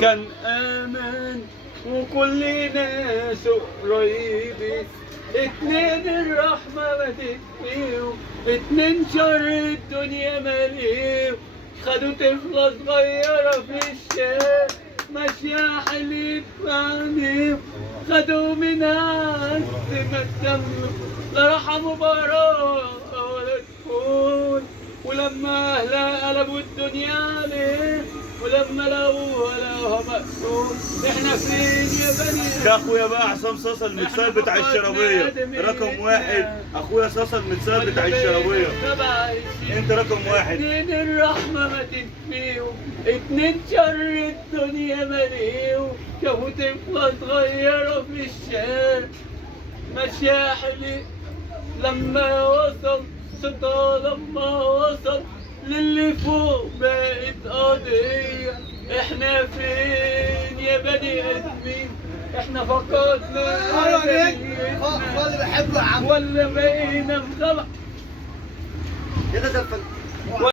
كان امان وكل ناس قريبين، اتنين الرحمة ما تكفيهم، اتنين شر الدنيا ماليهم، خدوا طفلة صغيرة في الشارع ماشية حليت بعينيهم، خدوا منها ما الدم لا رحموا براءة ولا تكون، ولما أهلها قلبوا الدنيا عليه، ولما لقوها مقتول، احنا فين يا بني؟ ده اخويا بقى عصام صاصا المتساب بتاع الشرابيه رقم واحد. اخويا صاصا المتساب بتاع الشرابيه، انت رقم واحد. اتنين الرحمة ما تكفيهم، اتنين شر الدنيا ماليهم، شافوا طفلة صغيرة في الشارع ماشية حلي، لما وصل صوتها لما وصل للي فوق بقت قضية، احنا فين يا بني ادمين؟ احنا فقدنا اللي بحبه يا عم ولا بقينا مخلع؟ يا ده